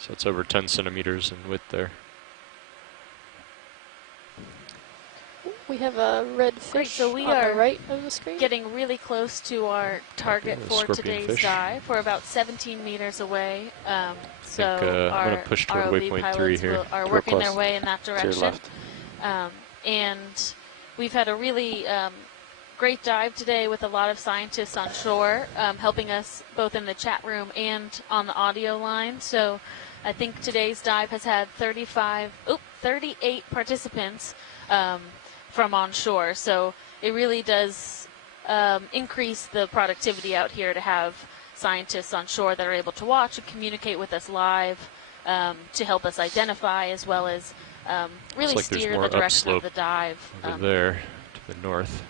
So it's over 10 centimeters in width there. We have a red fish so we on are the right of the screen. Getting really close to our target for today's fish. dive. We're about 17 meters away. So I'm going to push toward ROV waypoint 3 pilots here. are working their way in that To your direction. left. And we've had a really great dive today with a lot of scientists on shore helping us both in the chat room and on the audio line. So I think today's dive has had 38 participants from on shore. So it really does increase the productivity out here to have scientists on shore that are able to watch and communicate with us live to help us identify as well as really like steer the direction of the dive over there to the north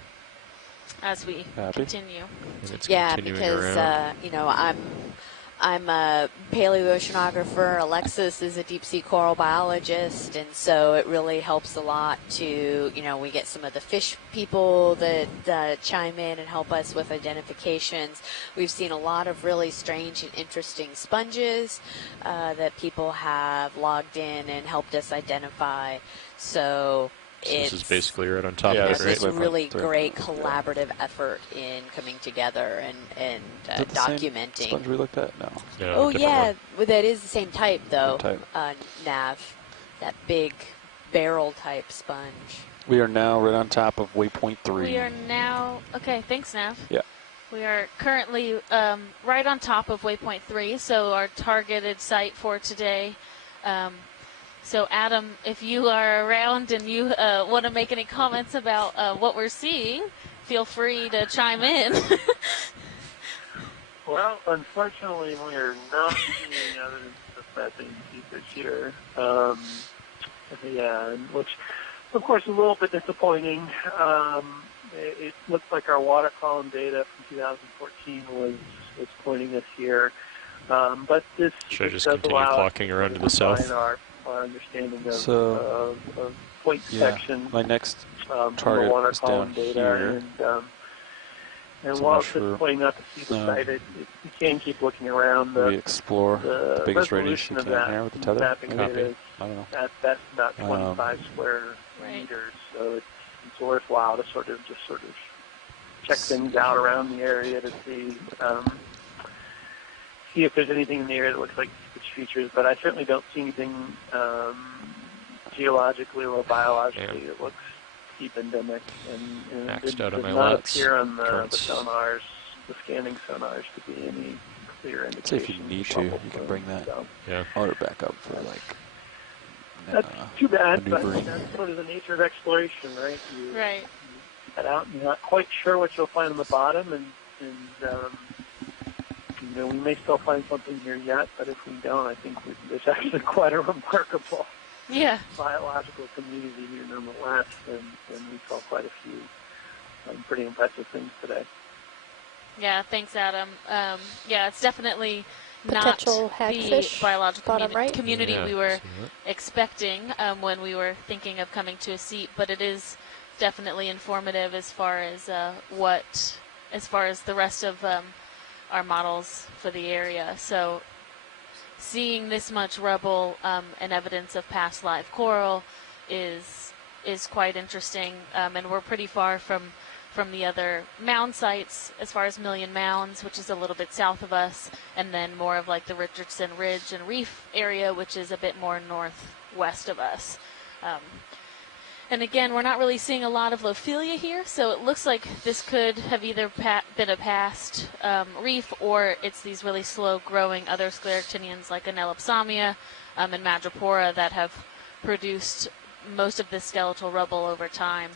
as we continue. And it's Yeah, continuing because around. you know, I'm a paleoceanographer. Alexis is a deep sea coral biologist, and so it really helps a lot to, you know, we get some of the fish people that chime in and help us with identifications. We've seen a lot of really strange and interesting sponges that people have logged in and helped us identify. So this is basically right on top of of it, right? It's a really great collaborative effort in coming together and documenting. Sponge we looked at? No. Oh yeah, well, that is the same type though. Type. Nav, that big barrel type sponge. We are now right on top of waypoint 3. We are now, okay, thanks Nav. Yeah. We are currently right on top of waypoint 3, so our targeted site for today. So Adam, if you are around and you want to make any comments about what we're seeing, feel free to chime in. Well, unfortunately, we are not seeing evidence of methane seepage here. Yeah, which, of course, is a little bit disappointing. It looks like our water column data from 2014 was pointing us here. But this Should I just does continue allow clocking around to the south? Our understanding of, So, of point detection. My next from the target water is column down data, here. and So while I'm it's not disappointing not to see the site, you can keep looking around. We explore the biggest radius resolution we of can that here with the tether. mapping data is, I don't know. that's not 25 square Right. meters, so it's worthwhile to sort of check things out around the area to see if there's anything in the area that looks like such features. But I certainly don't see anything geologically or biologically that looks deep endemic, and it Maxed out on does my not lots. appear on the Currents. sonars, the scanning sonars, to be any clear I'd say indication. if you need to, you can bring that Yeah. motor back up for like. That's too bad, but maneuvering. that's sort of the nature of exploration, right? You Right. get out and you're not quite sure what you'll find on the bottom, and you know, we may still find something here yet, but if we don't, I think there's actually quite a remarkable biological community here nonetheless, and we saw quite a few pretty impressive things today. Yeah, thanks Adam. Yeah, it's definitely Potential not the hagfish, biological bottom right. community Yeah, we were see that. expecting when we were thinking of coming to a seep, but it is definitely informative as far as the rest of our models for the area. So seeing this much rubble and evidence of past live coral is quite interesting, and we're pretty far from the other mound sites as far as Million Mounds, which is a little bit south of us, and then more of like the Richardson Ridge and Reef area, which is a bit more northwest of us. And again, we're not really seeing a lot of Lophilia here, so it looks like this could have either been a past reef, or it's these really slow-growing other scleractinians like Anelopsamia and Madrepora that have produced most of this skeletal rubble over time.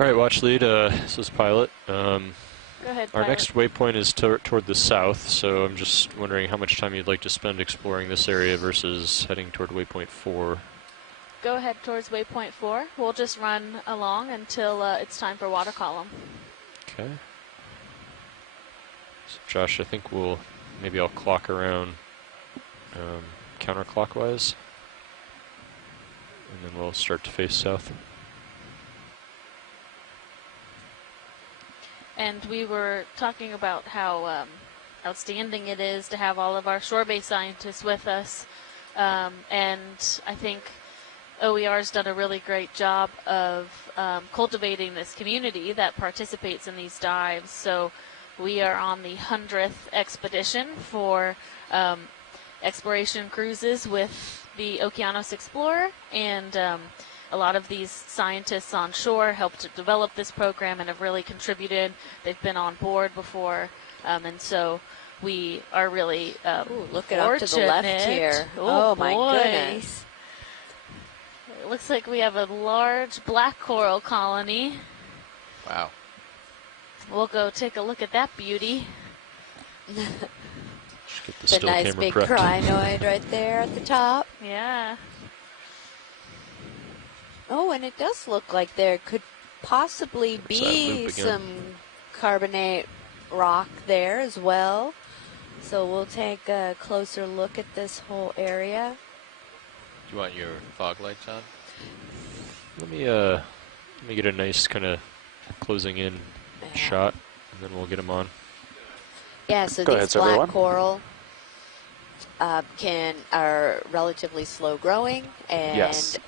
All right, watch lead. This is pilot. Go ahead, Our pilot. next waypoint is toward the south, so I'm just wondering how much time you'd like to spend exploring this area versus heading toward waypoint 4. Go ahead towards waypoint 4. We'll just run along until it's time for water column. Okay. So Josh, I think maybe I'll clock around counterclockwise, and then we'll start to face south. and we were talking about how outstanding it is to have all of our shore-based scientists with us, and I think OER's done a really great job of cultivating this community that participates in these dives. So we are on the 100th expedition for exploration cruises with the Okeanos Explorer, and a lot of these scientists on shore helped to develop this program and have really contributed. They've been on board before, and so we are really looking up to the left here. Oh my goodness. It looks like we have a large black coral colony. Wow. We'll go take a look at that beauty. Get the nice big prepped. crinoid right there at the top. Yeah. Oh, and it does look like there could possibly be some carbonate rock there as well. So we'll take a closer look at this whole area. Do you want your fog lights on? Let me get a nice kind of closing in shot, and then we'll get them on. Yeah, so Go these ahead, black everyone. coral are relatively slow growing, and Yes.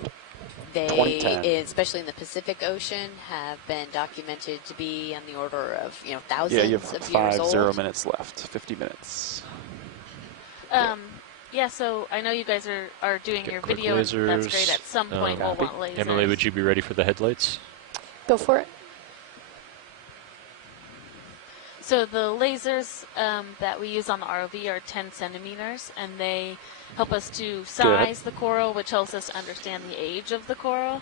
they, 2010. especially in the Pacific Ocean, have been documented to be on the order of thousands Yeah, you have of years old. 0 minutes left. 50 minutes. Yeah, so I know you guys are doing Get your quick video, and that's lasers. great. At some point, we'll want lasers. Emily, would you be ready for the headlights? Go for it. So the lasers that we use on the ROV are 10 centimeters, and they help us to size the coral, which helps us understand the age of the coral.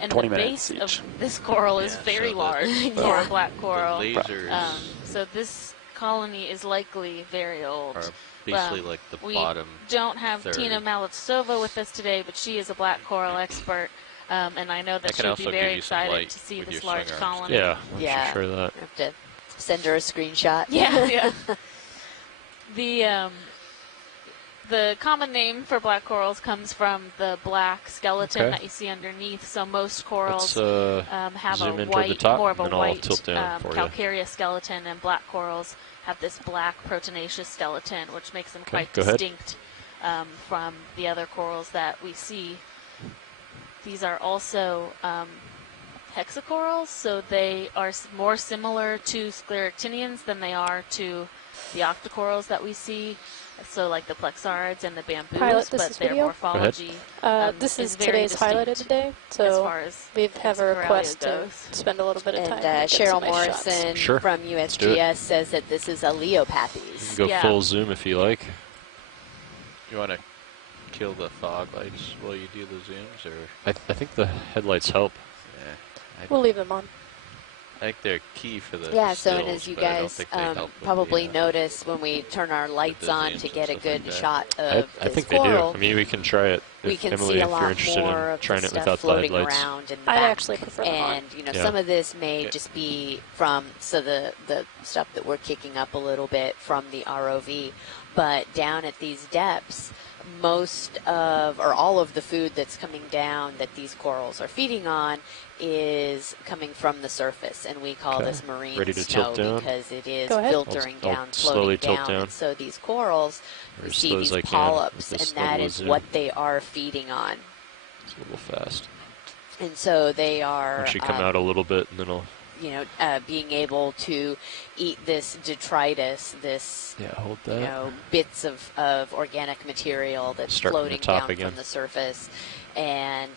And 20 the minutes base each. of this coral is Yeah, very so the- large for a black coral. The lasers So this colony is likely very old. are basically like the We bottom. don't have third. Tina Malitsova with us today, but she is a black coral expert, and I know that I can she'll also be give very you some excited light to see with this your large swing arms. colony. Yeah, Yeah. Try that. I have to send her a screenshot. Yeah, yeah. The common name for black corals comes from the black skeleton that you see underneath. So most corals have zoom a in toward the white, top, more of a and then I'll white tilt down for you. calcareous skeleton, and black corals have this black proteinaceous skeleton, which makes them quite go ahead. distinct from the other corals that we see. These are also hexacorals, so they are more similar to scleractinians than they are to the octocorals that we see. So like the plexarids and the bamboos, Pilot, this but is their video. morphology This is very today's highlighted distinct today, as so far as we have a request to goes. spend a little bit of And time. and get Cheryl some nice shots. Morrison Sure. from do it. USGS says that this is a You Leopathes. can go Yeah. full zoom if you like. You want to kill the fog lights while you do the zooms, or I think the headlights help. yeah? We'll leave them on. I think they're key for the Yeah, so and stills, as you but I don't guys think they help with probably the, notice when we turn our lights the on zooms to and get a stuff good like that. shot I of this think they do. coral, I mean, we can try it. we If can Emily, see a if you're lot interested more in of trying the it stuff without the floating headlights. around in the I'd back. actually prefer them on. And Yeah. some of this may Okay. just be from the stuff that we're kicking up a little bit from the ROV, but down at these depths, most of or all of the food that's coming down that these corals are feeding on is coming from the surface, and we call Okay. this marine Ready to snow tilt down? because it is Go ahead. filtering I'll down, slowly floating tilt down. down. And so these corals, Or you as see slow as these I can polyps, with and this that level of is zoom. what they are feeding on. It's a little fast. And so they are Actually, come out a little bit, and then I'll. being able to eat this detritus, this Yeah, hold that. bits of organic material that's Start from the floating top down again. from the surface. And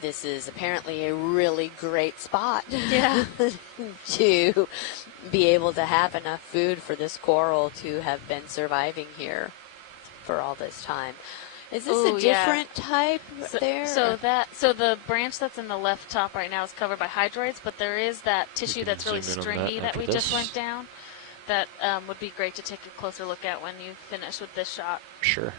this is apparently a really great spot Yeah. to be able to have enough food for this coral to have been surviving here for all this time. Is this Ooh, a yeah. different type there? So the branch that's in the left top right now is covered by hydroids, but there is that tissue can that's really zoom in on stringy that that after we just this. went down. That would be great to take a closer look at when you finish with this shot. Sure.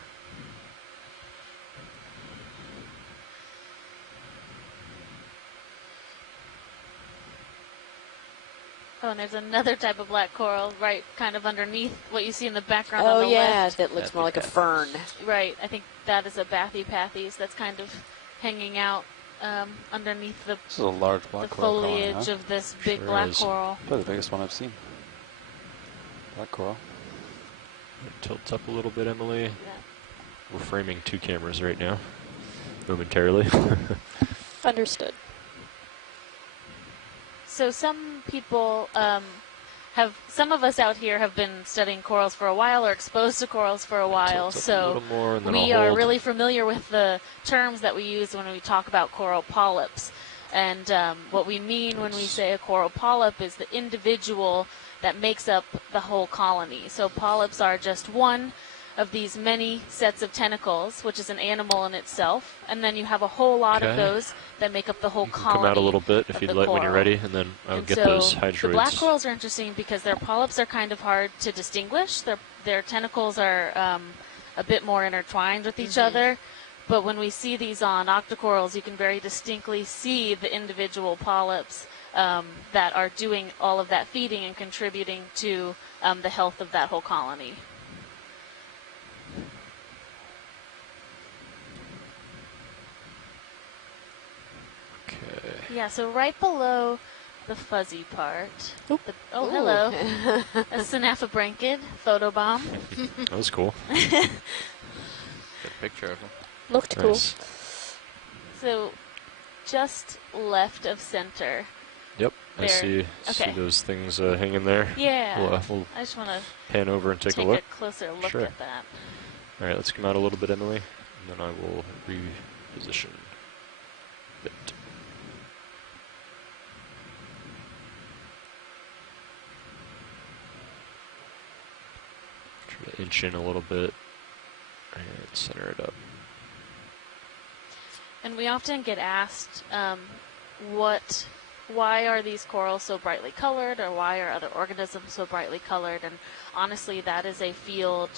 Oh, and there's another type of black coral right kind of underneath what you see in the background oh on the yeah, left. that looks more like a fern. Right, I think that is a Bathypathes that's kind of hanging out underneath This is a large the black coral colony, foliage huh? of this big Sure black is. coral. Probably the biggest one I've seen. Black coral. Tilt up a little bit, Emily. Yeah. We're framing 2 cameras right now, momentarily. Understood. So some people some of us out here have been studying corals for a while or exposed to corals for a while, Tilt up a so little more, and then we I'll are hold. really familiar with the terms that we use when we talk about coral polyps. And what we mean when we say a coral polyp is the individual that makes up the whole colony. So polyps are just one of these many sets of tentacles, which is an animal in itself, and then you have a whole lot of Okay. those that make up the whole You can colony. come out a little bit if of you'd the like when you're coral. ready, and then I'll And get so those the hydroids. black corals are interesting because their polyps are kind of hard to distinguish. Their tentacles are a bit more intertwined with each other. But when we see these on octocorals, you can very distinctly see the individual polyps that are doing all of that feeding and contributing to the health of that whole colony. Okay. Yeah, so right below the fuzzy part. Oop. Oh, Ooh. hello. A synaphobranchid photobomb. That was cool. Good picture of them. Looked cool. Nice. So just left of center. Yep, I There. see Okay. those things hanging there. Yeah. We'll I just want to pan over and take a take look. a closer look Sure. at that. All right, let's come out a little bit, Emily, and then I will reposition a bit. Try to inch in a little bit and center it up. And we often get asked, why are these corals so brightly colored, or why are other organisms so brightly colored? And honestly, that is a field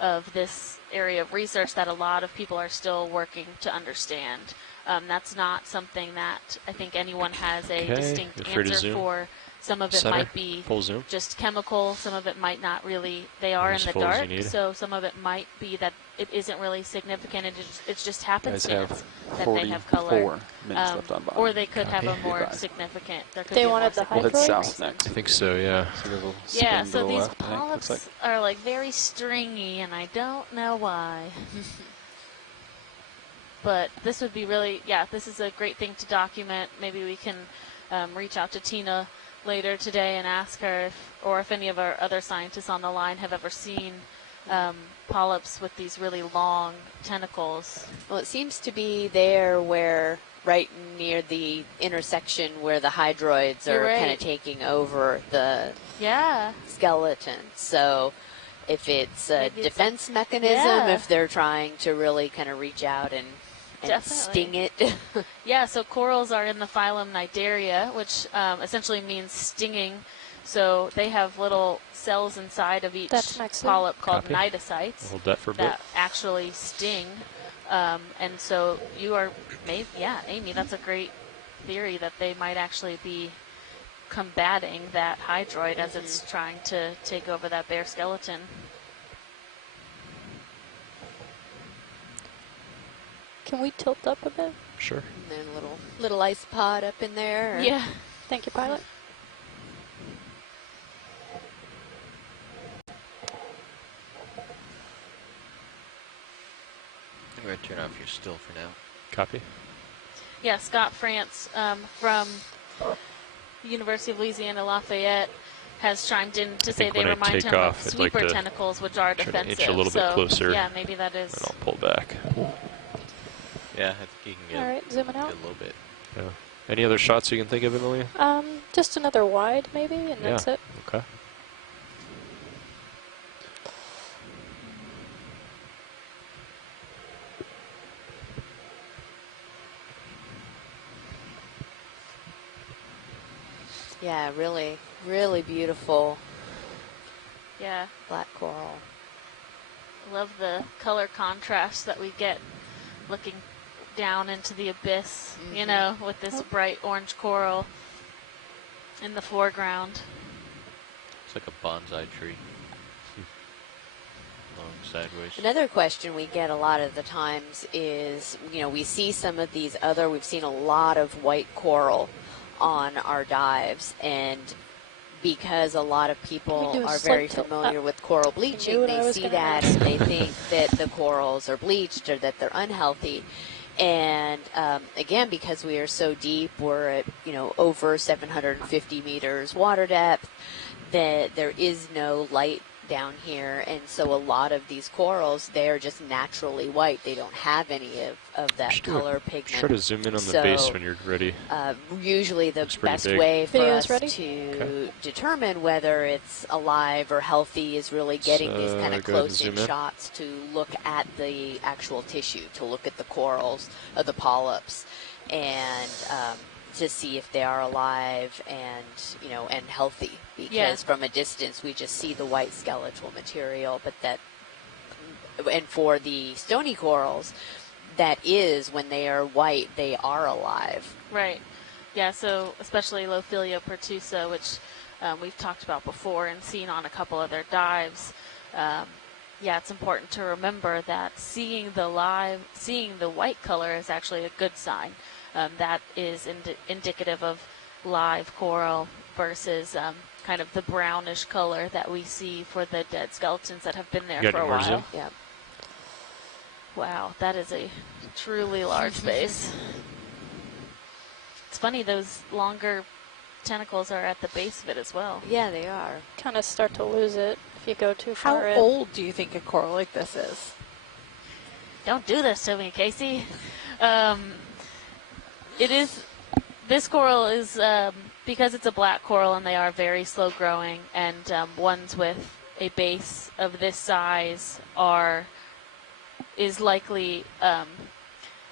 of this area of research that a lot of people are still working to understand. That's not something that I think anyone has a Okay, distinct you're free to answer zoom. for. Some of it Center, might be full zoom. just chemical, some of it might not really, they are in As the full as you dark, need. so some of it might be that it isn't really significant, it's just Guys happenstance have that they have color. 44 minutes left on bottom. Or they could have a Copy. more Advised. significant, there could They be a more wanted the We'll head hydroids? significant south reason. next. I think so, yeah. So we will Yeah, spin to so the these left, I think, looks polyps like. are like very stringy, and I don't know why. But this would be really, yeah, this is a great thing to document. Maybe we can reach out to Tina later today and ask her if any of our other scientists on the line have ever seen polyps with these really long tentacles. Well, it seems to be there where right near the intersection where the hydroids You're are right. kind of taking over the Yeah. skeleton. So if it's a Maybe it's defense mechanism, yeah. if they're trying to really kind of reach out and Definitely. sting it. Yeah, so corals are in the phylum Cnidaria, which essentially means stinging. So they have little cells inside of each That's next. polyp called Copy. cnidocytes Hold that for a bit. that actually sting. And so you are, maybe, yeah, Amy, that's a great theory that they might actually be combating that hydroid as it's trying to take over that bare skeleton. Can we tilt up a bit? Sure. And then a little ice pod up in there. Yeah. Thank you, pilot. I'm going to turn off your still for now. Copy. Yeah, Scott France from the University of Louisiana Lafayette has chimed in to say think they when I remind take him off, of I'd like sweeper to tentacles, which are try to defensive. inch a little bit So, closer. yeah, maybe that is. And I'll pull back. Yeah, I think you can get, All right, zooming get out. a little bit. Yeah. Any other shots you can think of, Emily? Just another wide, maybe, and that's Yeah. it. Okay. Yeah, really, really beautiful Yeah, black coral. love the color contrast that we get looking down into the abyss, you know, with this bright orange coral in the foreground. It's like a bonsai tree. sideways. Another question we get a lot of the times is, we see some of these we've seen a lot of white coral on our dives, and because a lot of people are very familiar with coral bleaching, they see that and they think that the corals are bleached or that they're unhealthy. And again, because we are so deep, we're at over 750 meters water depth, that there is no light down here, and so a lot of these corals, they are just naturally white. They don't have any of that color pigment. Try to zoom in on the base when you're ready. Usually the best way for us to determine whether it's alive or healthy is really getting these kind of close-in shots to look at the actual tissue, to look at the corals or the polyps, and to see if they are alive and and healthy, because from a distance we just see the white skeletal material, and for the stony corals, that is, when they are white, they are alive. Right. Yeah, so especially Lophilia pertusa, which we've talked about before and seen on a couple other dives. It's important to remember that seeing the white color is actually a good sign. That is indicative of live coral versus kind of the brownish color that we see for the dead skeletons that have been there for a while. Yeah. Wow, that is a truly large base. It's funny, those longer tentacles are at the base of it as well. Yeah, they are. Kind of start to lose it if you go too far in. How old do you think a coral like this is? Don't do this to me, Casey. This coral is, because it's a black coral and they are very slow growing, and ones with a base of this size is likely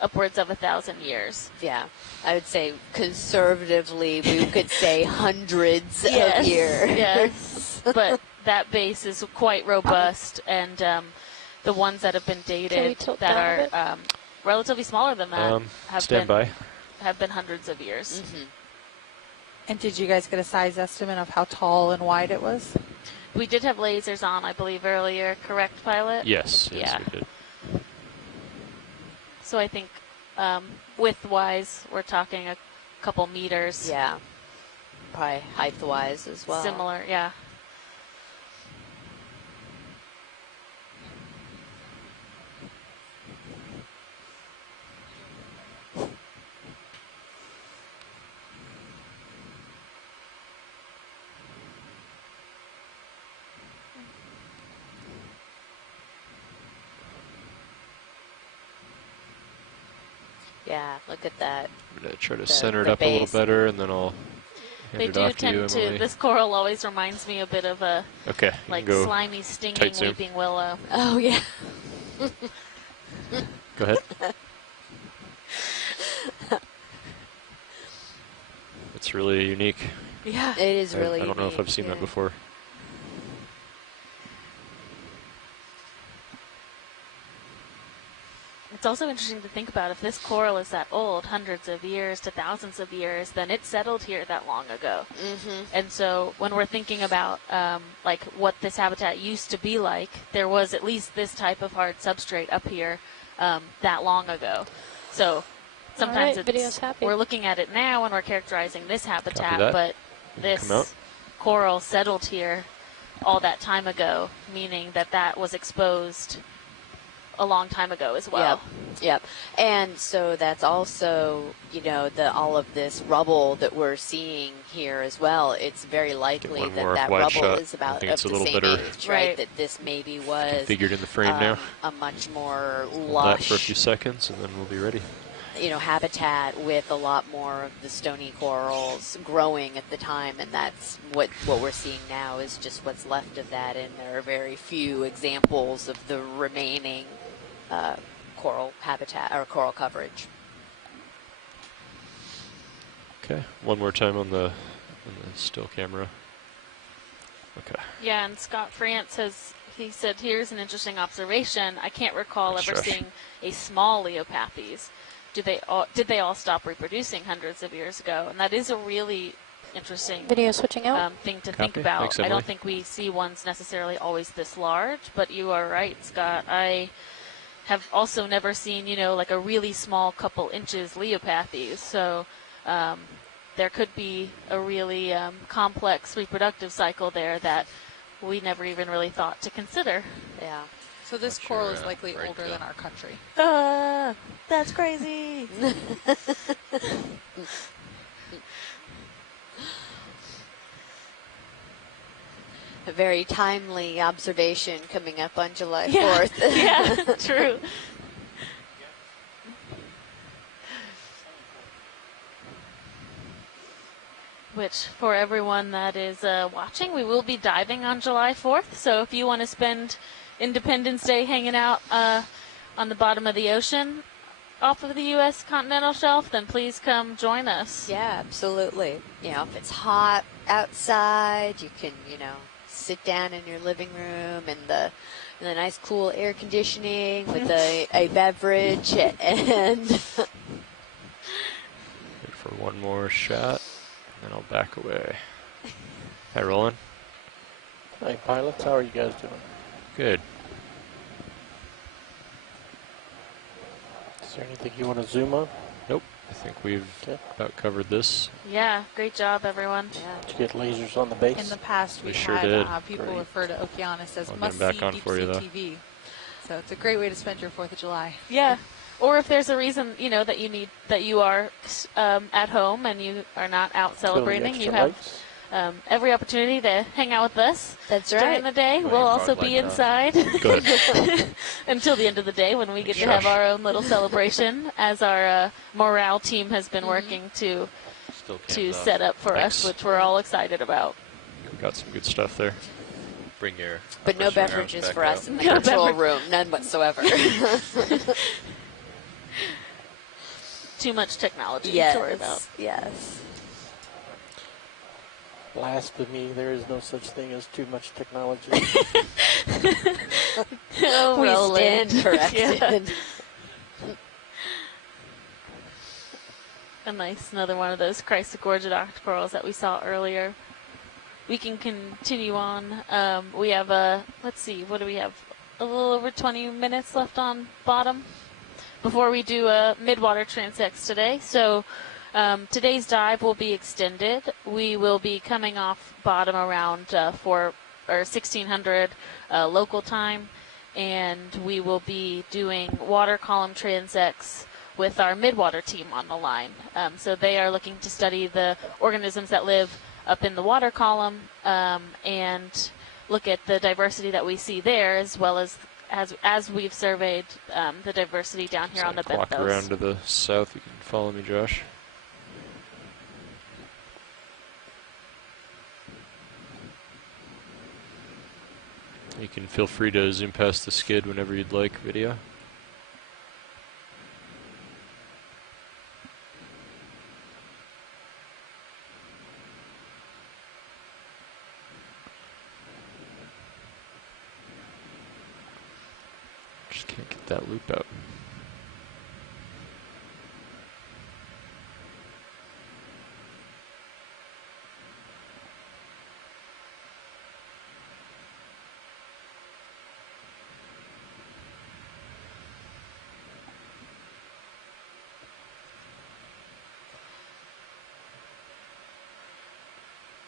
upwards of 1,000 years. Yeah, I would say conservatively we could say hundreds of years. Yes, but that base is quite robust, and the ones that have been dated that are relatively smaller than that have been hundreds of years. Mm-hmm. And did you guys get a size estimate of how tall and wide it was? We did have lasers on, I believe, earlier. Correct, Pilot? Yes, we did. So I think width-wise, we're talking a couple meters. Yeah, probably height-wise as well. Similar, yeah. Yeah, look at that. I'm going to try to center it up a little better, and then I'll hand it off to you, Emily. This coral always reminds me a bit of a slimy, stinging weeping willow. Oh, yeah. Go ahead. It's really unique. Yeah, it is really unique. I don't know if I've seen that before. It's also interesting to think about, if this coral is that old, hundreds of years to thousands of years, then it settled here that long ago. Mm-hmm. And so when we're thinking about what this habitat used to be like, there was at least this type of hard substrate up here that long ago. So sometimes we're looking at it now and we're characterizing this habitat, but this coral settled here all that time ago, meaning that was exposed a long time ago as well. Yep. And so that's also, all of this rubble that we're seeing here as well. It's very likely that rubble is about of the same age, right? That this maybe was figured in the frame now. A much more Hold lush that for a few seconds, and then we'll be ready. Habitat with a lot more of the stony corals growing at the time, and that's what we're seeing now is just what's left of that, and there are very few examples of the remaining coral habitat or coral coverage. Okay, one more time on the still camera. Okay. Yeah, and Scott France he said, here's an interesting observation. I can't recall ever seeing a small Leopathes. Did they all stop reproducing hundreds of years ago? And that is a really interesting Video switching out. thing to Copy. think about. Thanks, I Emily. don't think we see ones necessarily always this large, but you are right, Scott. I have also never seen, like a really small couple inches Leopathes. So there could be a really complex reproductive cycle there that we never even really thought to consider. Yeah. So this What's coral your, is likely older breakdown? than our country. That's crazy. A very timely observation coming up on July Yeah. 4th. Yeah, true. Which, for everyone that is watching, we will be diving on July 4th. So if you want to spend Independence Day hanging out on the bottom of the ocean off of the U.S. continental shelf, then please come join us. Yeah, absolutely. If it's hot outside, you can, sit down in your living room in the nice cool air conditioning with a beverage and Wait for one more shot, and then I'll back away. Hi, Roland. Hey, pilots, how are you guys doing? Good. Is there anything you want to zoom on? Nope. I think we've Okay. about covered this. Yeah, great job, everyone. Did you get lasers on the base? In the past, We we've sure had did. people Great. refer to Okeanos as I'll get 'em must-see back on deep for you, sea though. TV. So it's a great way to spend your 4th of July. Yeah. Or if there's a reason, that you are at home and you are not out Kill the celebrating, extra you have lights. every opportunity to hang out with us. that's During right. the day, Right, we'll fog also light be down. inside Good. until the end of the day when we get to Shush. have our own little celebration, as our morale team has been working to Still cams off. set up for us, Thanks. which we're all excited about. Got some good stuff there. Bring your But no upper swing arms beverages back for out. us in the No control beverage. room. None whatsoever. Too much technology yes. to worry about. Yes. Blasphemy, there is no such thing as too much technology. Oh, We Roland. stand corrected. Another one of those Chrysogorgid octocorals that we saw earlier. We can continue on. We have let's see, what do we have? A little over 20 minutes left on bottom before we do a midwater transects today. So today's dive will be extended. We will be coming off bottom around 1600 local time, and we will be doing water column transects with our midwater team on the line. So they are looking to study the organisms that live up in the water column and look at the diversity that we see there, as well as we've surveyed the diversity down here on the Walk around benthos. to the south. You can follow me, Josh. You can feel free to zoom past the skid whenever you'd like, video. Just can't get that loop out.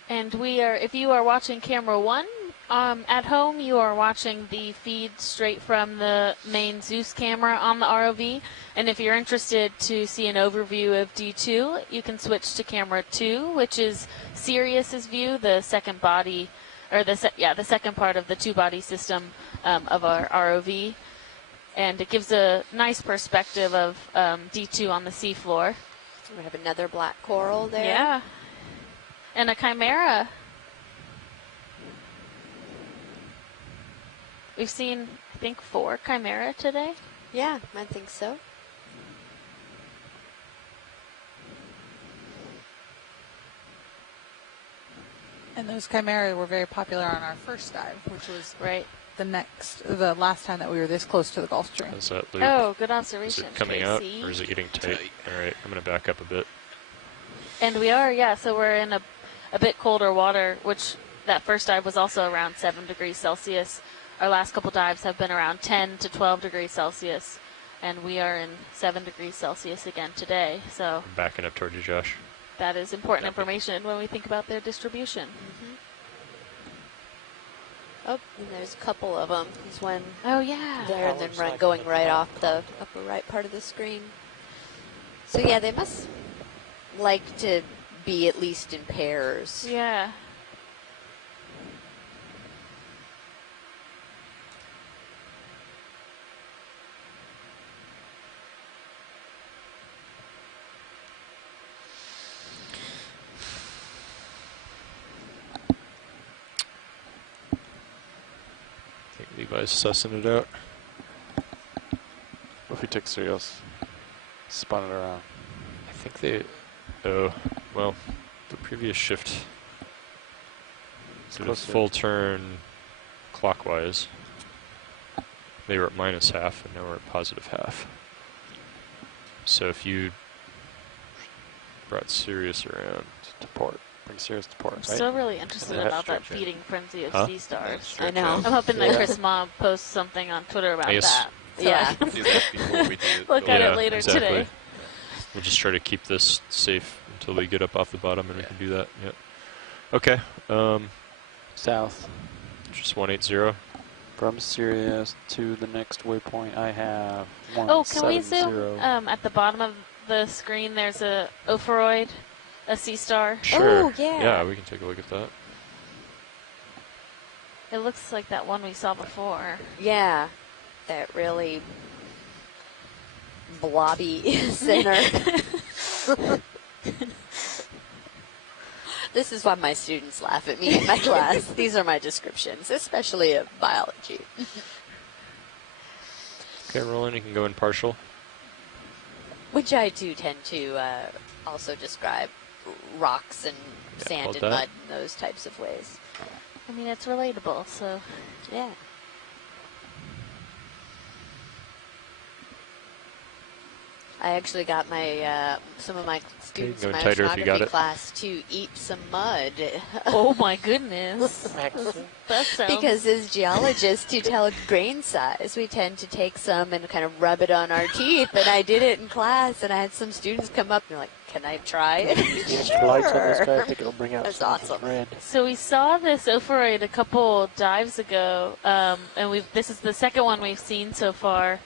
And if you are watching camera 1, at home you are watching the feed straight from the main Zeus camera on the ROV. And if you're interested to see an overview of D2, you can switch to camera 2, which is Sirius's view, the second body, or the second part of the two-body system of our ROV. And it gives a nice perspective of D2 on the seafloor. We have another black coral there. Yeah. And a chimera. We've seen, I think, 4 chimera today. Yeah, I think so. And those chimera were very popular on our first dive, which was Right. the last time that we were this close to the Gulf Stream. How's that loop? Oh, good Is observation, it coming Tracy. out, or is it getting tight? All right, I'm going to back up a bit. And we are, yeah, so we're a bit colder water, which that first dive was also around 7 degrees Celsius. Our last couple dives have been around 10 to 12 degrees Celsius, and we are in 7 degrees Celsius again today. So I'm backing up toward you, Josh. that is important information when we think about their distribution. Oh, and there's a couple of them. There's one Oh, yeah. there and then going right off the upper right part of the screen. So yeah, they must like to be at least in pairs. Yeah. I think Levi's sussing it out. What if he takes serious? Spun it around. I think they... Oh, well, the previous shift did a Closer. full turn clockwise. They were at -half, and now we're at +half. So if you brought Sirius around To port. Bring Sirius to port, I'm right? still really interested Yeah, about that stretch it. feeding frenzy of Huh? sea stars. I know. I'm hoping that Yeah. Chris Mob posts something on Twitter about I guess- that. So Yeah. I can Do that before we do it. look at Yeah, it later exactly. today. We'll just try to keep this safe until we get up off the bottom, and we Yeah. can do that. Yep. Okay. South. Just 180. From Sirius to the next waypoint, I have Oh, can we 170. zoom? At the bottom of the screen, there's a Ophiroid, a sea star. Sure. Oh, yeah. Yeah, we can take a look at that. It looks like that one we saw before. Yeah, that really blobby center. This is why my students laugh at me in my class. These are my descriptions, especially of biology. Okay, Roland, you can go in partial. Which I do tend to also describe rocks and Yeah, sand hold and that. mud in those types of ways. I mean, it's relatable, so. Yeah. I actually got my some of my students in going my tighter if you got oceanography it. class to eat some mud. Oh my goodness. Excellent. That sounds. Because as geologists, to tell grain size, we tend to take some and kind of rub it on our teeth. And I did it in class, and I had some students come up and they're like, "Can I try it?" The extra lights on this guy, I Sure. think it'll bring out That's something awesome. red. So we saw this Ophiroid a couple dives ago, and this is the second one we've seen so far.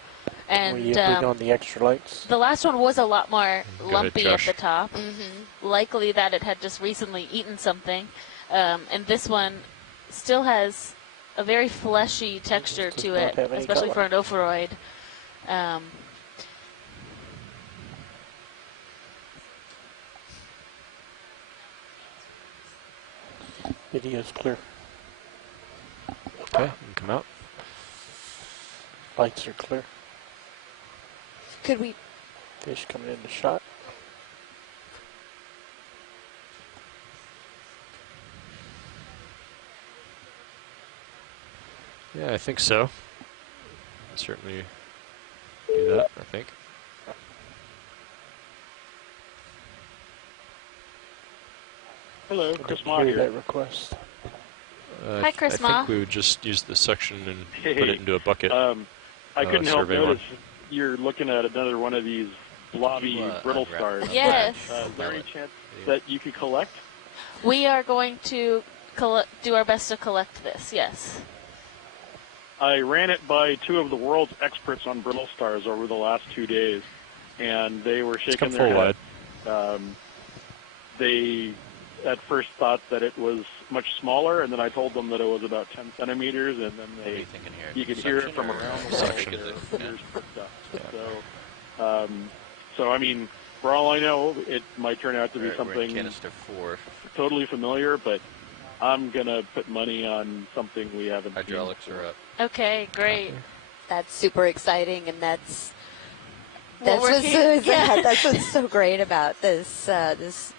Will you And bring on the extra lights? the last one was a lot more ahead, lumpy at Josh. the top. Mm-hmm. Likely that it had just recently eaten something. And this one still has a very fleshy texture Does to not it, have any especially for color. an Ophiroid. Video's clear. Okay, you can come out. Lights are clear. Could we? Fish coming into shot. Yeah, I think so. Certainly do that, I think. Hello, I Chris didn't Ma hear here. that request. Hi, Chris I Ma. think we would just use the section and Hey. put it into a bucket. I couldn't help survey notice you're looking at another one of these blobby You, brittle unwrap stars. the Yes. branch. Is there any Mallet. chance that you could collect? We are going to do our best to collect this, yes. I ran it by two of the world's experts on brittle stars over the last 2 days, and they were Let's shaking come their full head. wide. They at first thought that it was much smaller, and then I told them that it was about 10 centimeters, and then What are you they thinking here? you could hear it Suction from or around the world. Suction. Their Yeah. ears perked up. Yeah. So I mean, for all I know, it might turn out to be We're in something canister 4. totally familiar, but I'm gonna put money on something we haven't seen Hydraulics before. are up. Okay, great. That's super exciting, and that's What we're what's hearing- yeah, that's what's so great about this this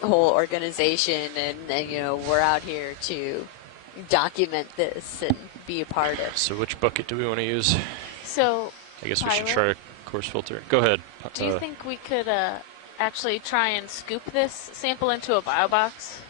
whole organization, and you know, we're out here to document this and be a part of. So which bucket do we want to use? So, I guess we should Pilot? try a course filter. Go ahead. do you think we could actually try and scoop this sample into a bio box?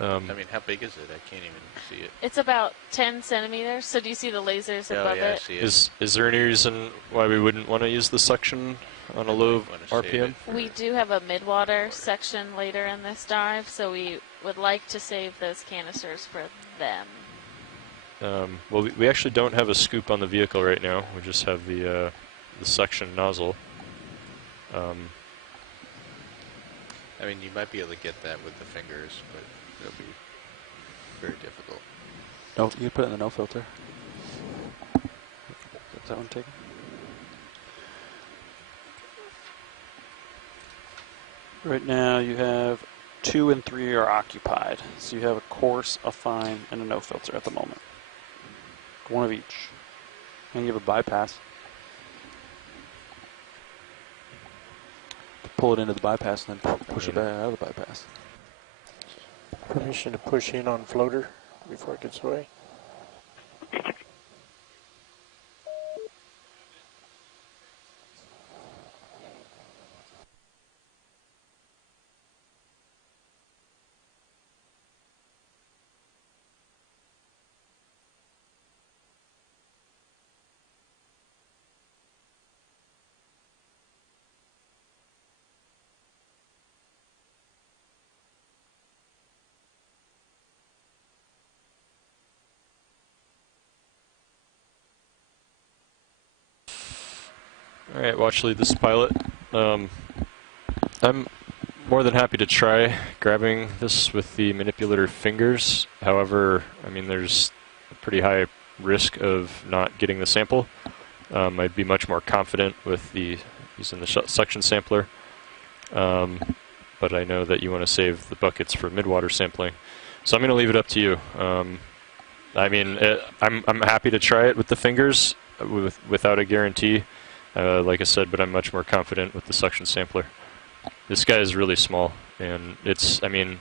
I mean, how big is it? I can't even see it. It's about 10 centimeters. So do you see the lasers above yeah, I it? see it. Is there any reason why we wouldn't want to use the suction on a low RPM? We do have a midwater section later in this dive, so we would like to save those canisters for them. Well, we actually don't have a scoop on the vehicle right now. We just have the suction nozzle. I mean, you might be able to get that with the fingers, but it'll be very difficult. No, you can put it in the no filter. Is that one taken? Right now you have 2 and 3 are occupied. So you have a coarse, a fine, and a no filter at the moment. One of each. And you have a bypass. Pull it into the bypass and then push it back out of the bypass. Permission to push in on floater before it gets away. Alright, watch lead this pilot. I'm more than happy to try grabbing this with the manipulator fingers. However, I mean, there's a pretty high risk of not getting the sample. I'd be much more confident with using the suction sampler. But I know that you want to save the buckets for midwater sampling. So I'm going to leave it up to you. I mean, I'm happy to try it with the fingers without a guarantee. Like I said, but I'm much more confident with the suction sampler. This guy is really small, and it's, I mean,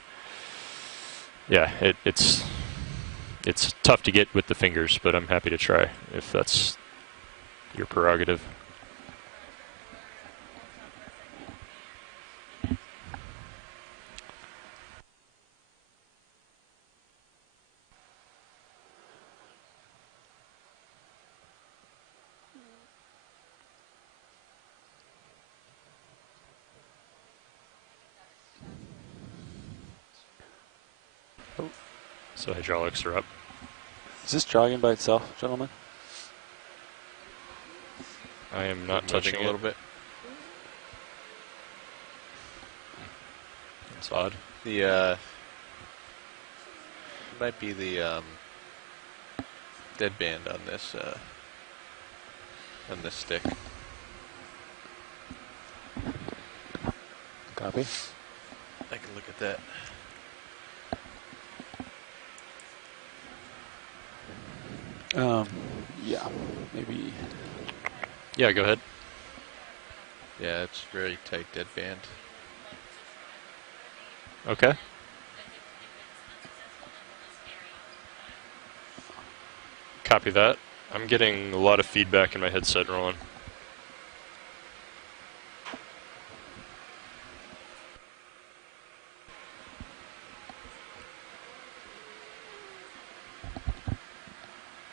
yeah, it's tough to get with the fingers, but I'm happy to try if that's your prerogative. So hydraulics are up. Is this jogging by itself, gentlemen? I am not touching a little bit. It's odd. The might be the deadband on this stick. Copy. I can look at that. Yeah, maybe. Yeah, go ahead. Yeah, it's very tight deadband. Okay. Copy that. I'm getting a lot of feedback in my headset, Roland.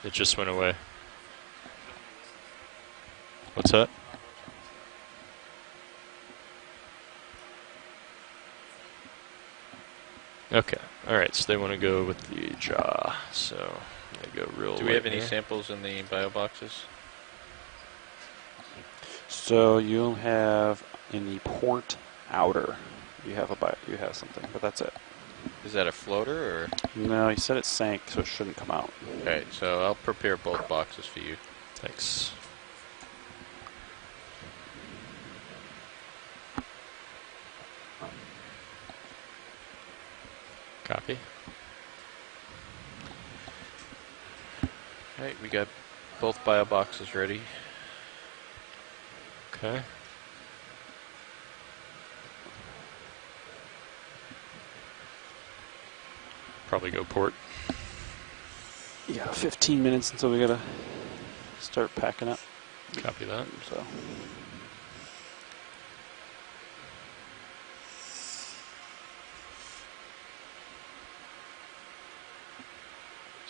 It just went away. What's that? Okay. Alright, so they want to go with the jaw. So, I go real Do we have light any here. samples in the bio boxes? So you'll have in the port outer, you have something, but that's it. Is that a floater or? No, you said it sank, so it shouldn't come out. Alright, so I'll prepare both boxes for you. Thanks. Copy. Alright, we got both bio boxes ready. Okay. Probably go port. Yeah, 15 minutes until we gotta start packing up. Copy that. So.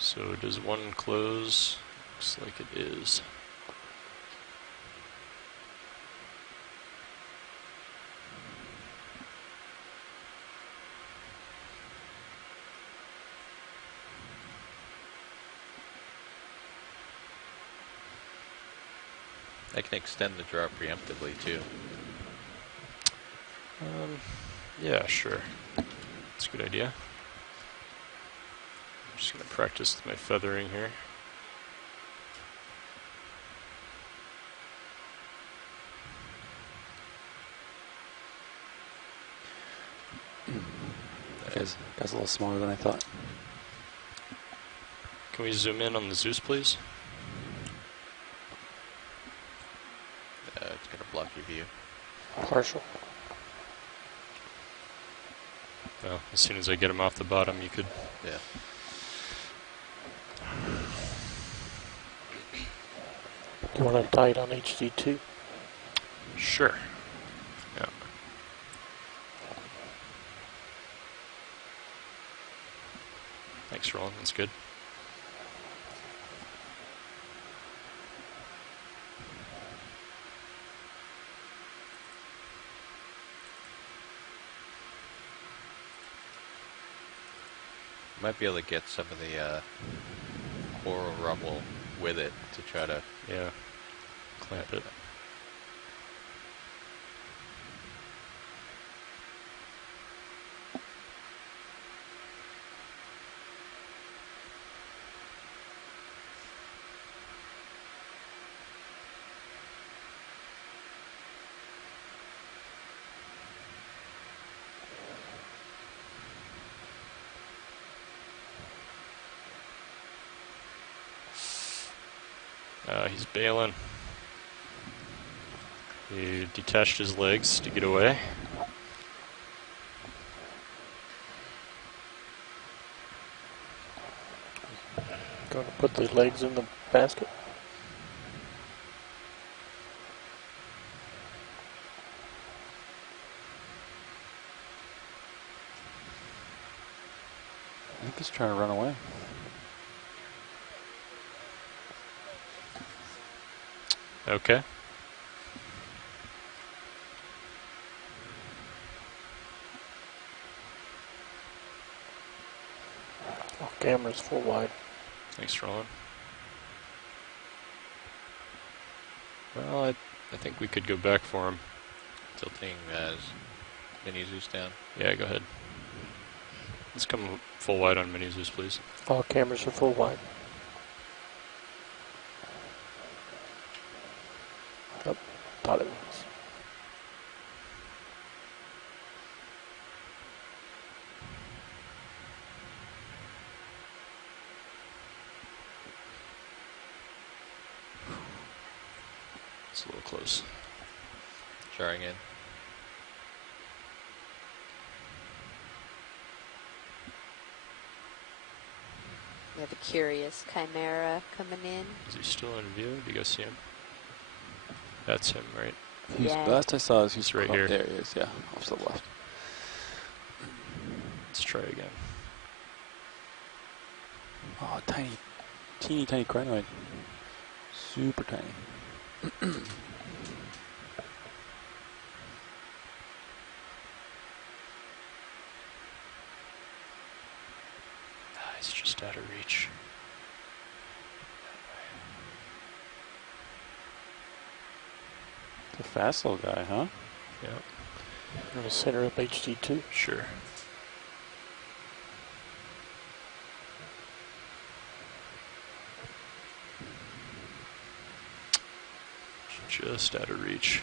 So does one close? Looks like it is. I can extend the draw preemptively too. Yeah, sure. That's a good idea. I'm just going to practice with my feathering here. Guy's a little smaller than I thought. Can we zoom in on the Zeus, please? It's going to block your view. Partial. Well, as soon as I get him off the bottom, you could... Yeah. You want to tie it on HD2? Sure. Yeah. Thanks, Roland. That's good. Might be able to get some of the coral rubble with it to try to... Yeah. Clamp it. He's bailing. He detached his legs to get away. Going to put the legs in the basket? I think he's trying to run away. Okay. Oh, camera's full wide. Thanks, Roland. Well, I think we could go back for him. Tilting Mini Zeus down. Yeah, go ahead. Let's come full wide on Mini Zeus, please. All cameras are full wide. Oh, thought it was. It's a little close. Jarring in. We have a curious chimera coming in. Is he still in view? Do you guys see him? That's him, right? He's, Yeah. last I saw is he's right here. There he is, yeah, off to the left. Let's try again. Oh, teeny tiny crinoid. Super tiny. He's just out of reach. It's a fast little guy, huh? Yep. I'm going to center up HD2. Sure. Just out of reach.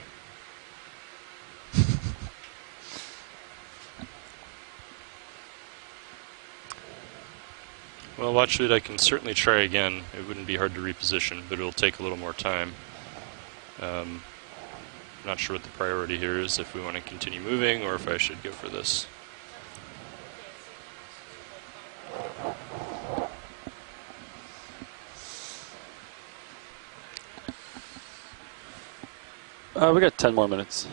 Well, watch it. I can certainly try again. It wouldn't be hard to reposition, but it'll take a little more time. Not sure what the priority here is, if we want to continue moving or if I should go for this. We got 10 more minutes.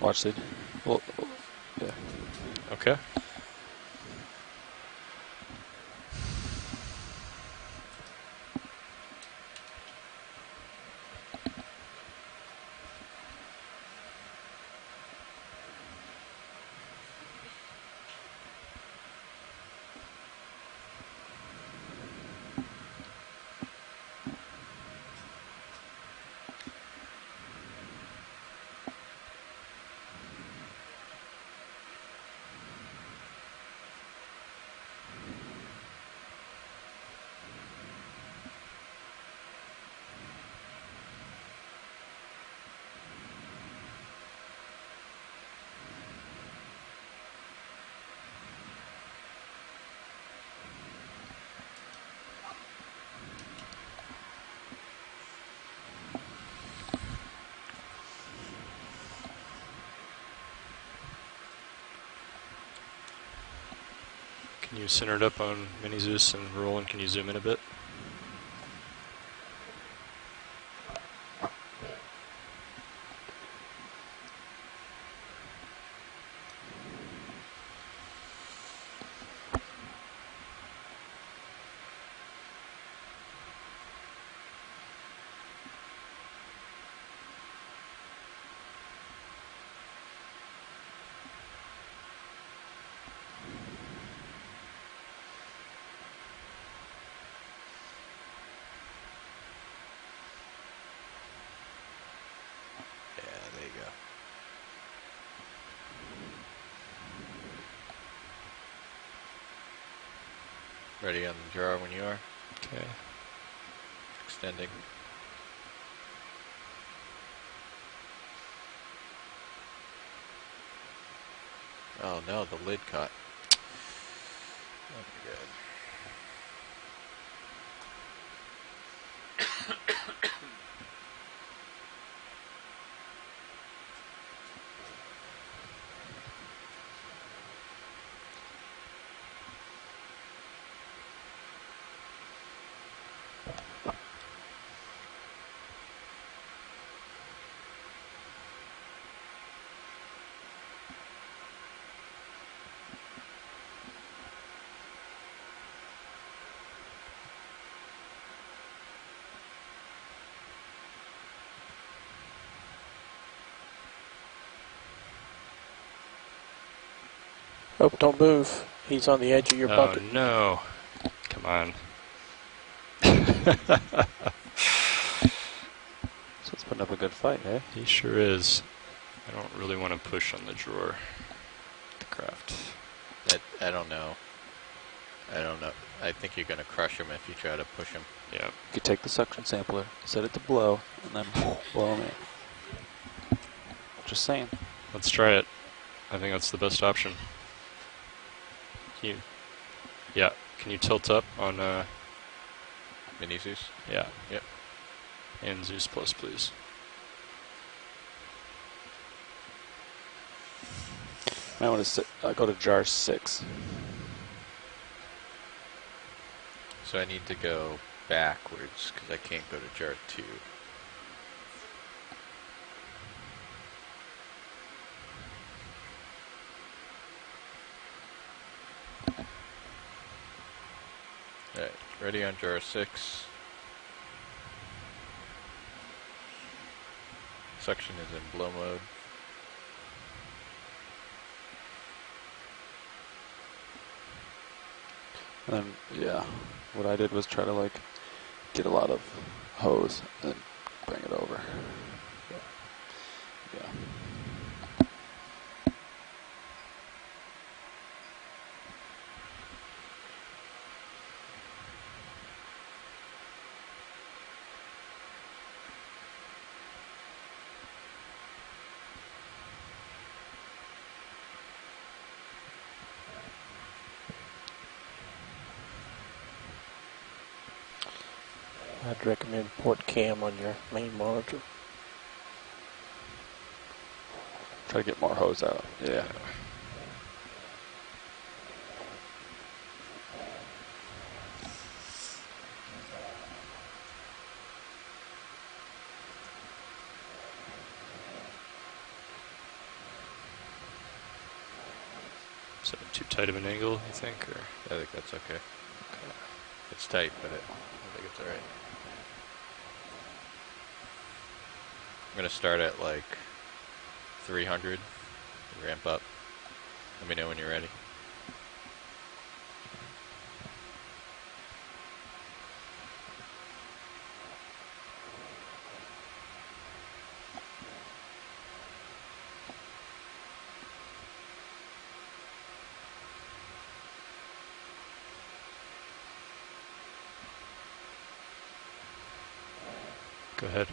Watch lead. Well, yeah. Okay. Can you center it up on Mini Zeus, and Roland, can you zoom in a bit? Ready on the jar when you are. Okay. Extending. Oh no, the lid caught. Oh my god. Oh, don't move. He's on the edge of your bucket. Oh no. Come on. So it's putting up a good fight, eh? He sure is. I don't really want to push on the drawer. The craft. I don't know. I don't know. I think you're going to crush him if you try to push him. Yeah. You could take the suction sampler, set it to blow, and then blow him in. Just saying. Let's try it. I think that's the best option. Can you? Yeah. Can you tilt up on? Mini Zeus? Yeah. Yep. And Zeus Plus, please. I want to go to jar 6. So I need to go backwards because I can't go to jar 2. Alright, ready on jar 6. Suction is in blow mode. And then, yeah, what I did was try to, like, get a lot of hose and bring it over. Yeah. I'd recommend port cam on your main monitor. Try to get more hose out. Yeah. Is that too tight of an angle, you think? Or? I think that's okay. It's tight, but I think it's alright. I'm going to start at like 300, ramp up. Let me know when you're ready. Go ahead.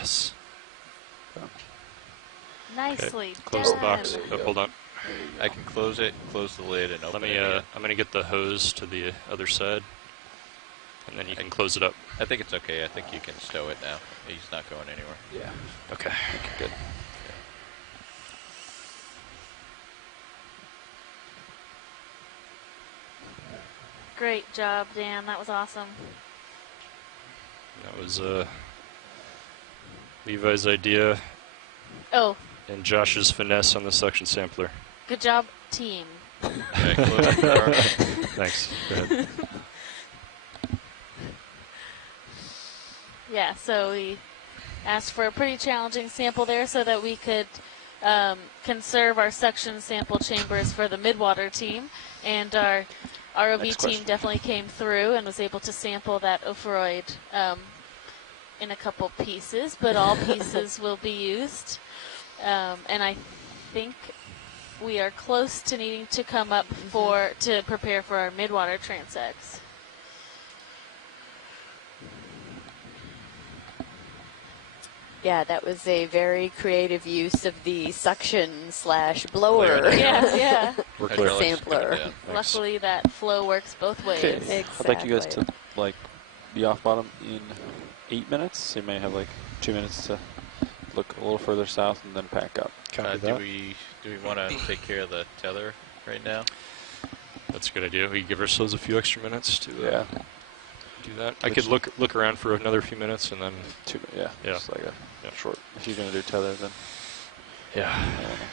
Yes. Nicely okay. Close done. the box. Oh, hold on. I can close it, close the lid, and open Let me. it again. I'm gonna get the hose to the other side. and then you can close it up. I think it's okay. I think you can stow it now. He's not going anywhere. Yeah. Okay. Good. Great job, Dan. That was awesome. That was Levi's idea Oh, and Josh's finesse on the suction sampler. good job, team. Okay, close the door. Thanks. Go ahead. Yeah, so we asked for a pretty challenging sample there so that we could conserve our suction sample chambers for the midwater team. And our ROV Next team question. definitely came through and was able to sample that ophiroid in a couple pieces, but all pieces will be used. And I think we are close to needing to come up to prepare for our midwater transects. Yeah, that was a very creative use of the suction/blower Yeah. sampler. Yeah. Luckily, that flow works both ways. Okay. I'd like you guys to be off bottom in 8 minutes. So you may have 2 minutes to look a little further south and then pack up. Do we want to take care of the tether right now? That's a good idea. We give ourselves a few extra minutes to do that. I Which- could look around for another few minutes and then 2 minutes. Yeah. Just like a short. If you're gonna do tether, then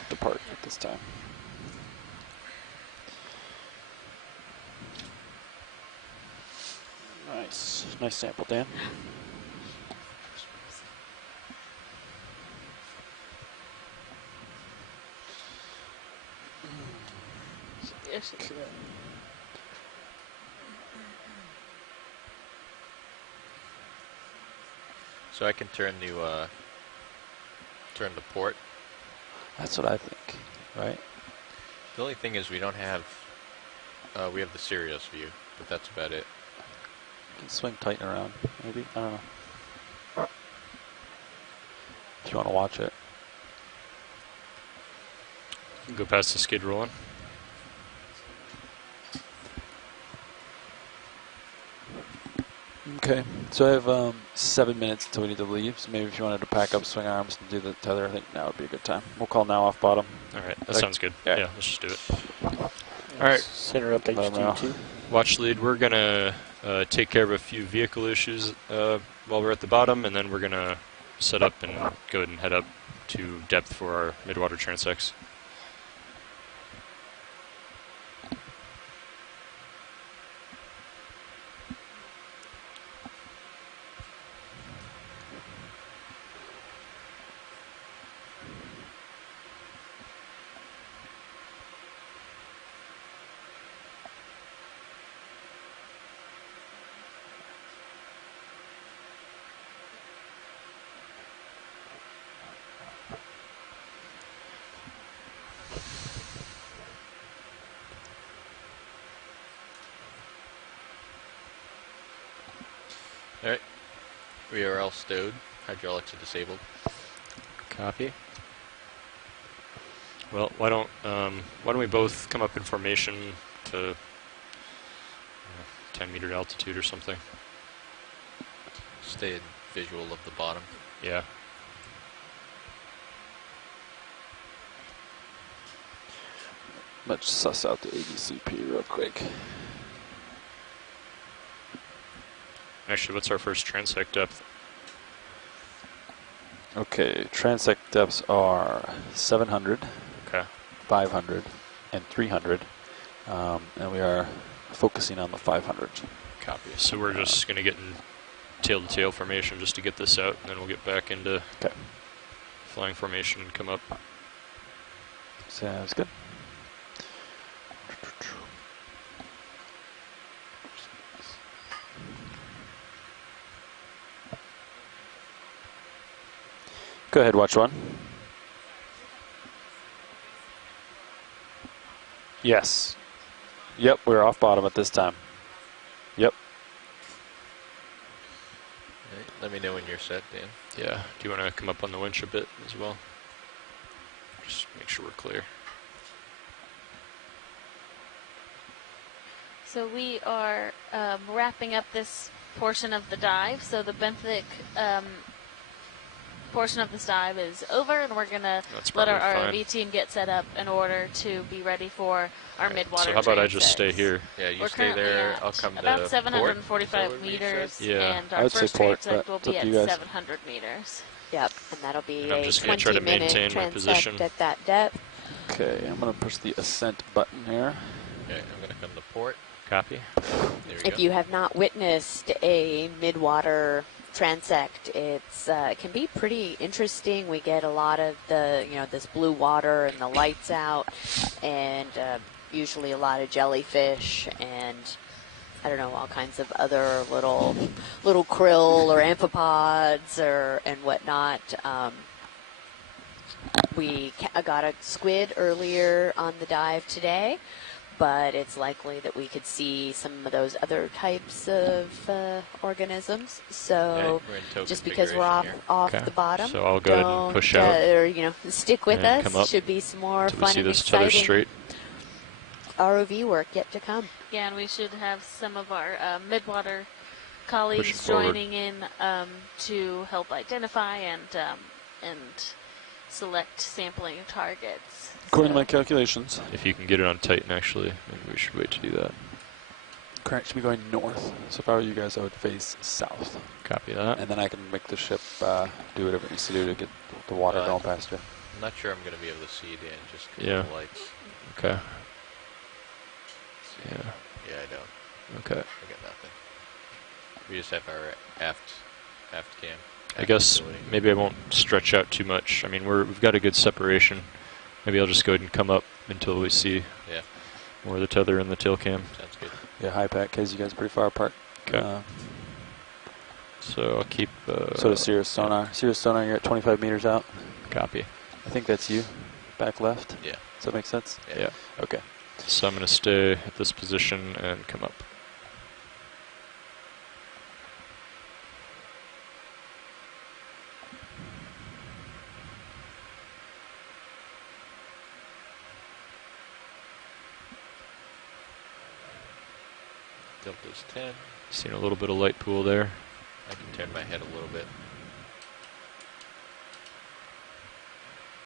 depart at this time. Nice sample, Dan. So I can turn the port. That's what I think, right? The only thing is we don't have we have the Sirius view, but that's about it. You can swing Titan around, maybe. I don't know. If you want to watch it. You can go past the skid rolling. Okay, so I have 7 minutes until we need to leave. So maybe if you wanted to pack up, swing arms, and do the tether, I think now would be a good time. We'll call now off bottom. All right, that sounds good. Yeah. Yeah, let's just do it. All right. Center up HT2. Watch lead. We're gonna take care of a few vehicle issues while we're at the bottom, and then we're gonna set up and go ahead and head up to depth for our midwater transects. All right, we are all stowed. Hydraulics are disabled. Copy. Well, why don't we both come up in formation to 10-meter altitude or something? Stay in visual of the bottom. Yeah. Let's suss out the ADCP real quick. Actually, what's our first transect depth? Okay, transect depths are 700, Okay. 500, and 300. And we are focusing on the 500. Copy. So we're just going to get in tail-to-tail formation just to get this out, and then we'll get back into flying formation and come up. Sounds good. Go ahead, watch one. Yes. Yep, we're off bottom at this time. Yep. Right, let me know when you're set, Dan. Yeah. Do you want to come up on the winch a bit as well? Just make sure we're clear. So we are wrapping up this portion of the dive. So the benthic portion of this dive is over, and we're going to let our ROV team get set up in order to be ready for our midwater So how about I just stay transits. here? Yeah, you We're stay there. currently I'll come about to 745 port. meters, Yeah. and I our would say first port, transect but will it's up be to at you guys. 700 meters. Yep, and that'll be And I'm a just gonna try to 20-minute maintain my position. transect at that depth. Okay, I'm going to push the ascent button here. Okay, I'm gonna come to port. Copy. There we If go. you have not witnessed a midwater transect, it can be pretty interesting. We get a lot of the, this blue water and the lights out, and usually a lot of jellyfish and I don't know, all kinds of other little krill or amphipods and whatnot. We got a squid earlier on the dive today, but it's likely that we could see some of those other types of organisms. So we're in tow just because we're configuration off Okay. the bottom, So I'll go ahead and push don't, out or stick with and come us. up Should be some more until we fun see and this tether exciting straight. ROV work yet to come. Yeah, and we should have some of our midwater colleagues Pushing forward. joining in to help identify and select sampling targets. According to So- my calculations, If you can get it on Titan, actually, maybe we should wait to do that. current should be going north. So if I were you guys, I would face south. Copy that. And then I can make the ship do whatever it needs to do to get the water going past you. I'm not sure I'm gonna be able to see Dan just 'cause Yeah. of the lights. Okay. Yeah. Yeah, I don't. Okay. I got nothing. We just have our aft cam. I aft guess facility. maybe I won't stretch out too much. I mean, we've got a good separation. Maybe I'll just go ahead and come up until we see Yeah, more of the tether and the tail cam. sounds good. Yeah, high pack, because you guys are pretty far apart. Okay. So I'll keep. So does Cirrus sonar. Cirrus sonar, you're at 25 meters out. Copy. I think that's you, back left. Yeah. Does that make sense? Yeah. Okay. So I'm going to stay at this position and come up. Delta's 10. Seeing a little bit of light pool there. I can turn my head a little bit.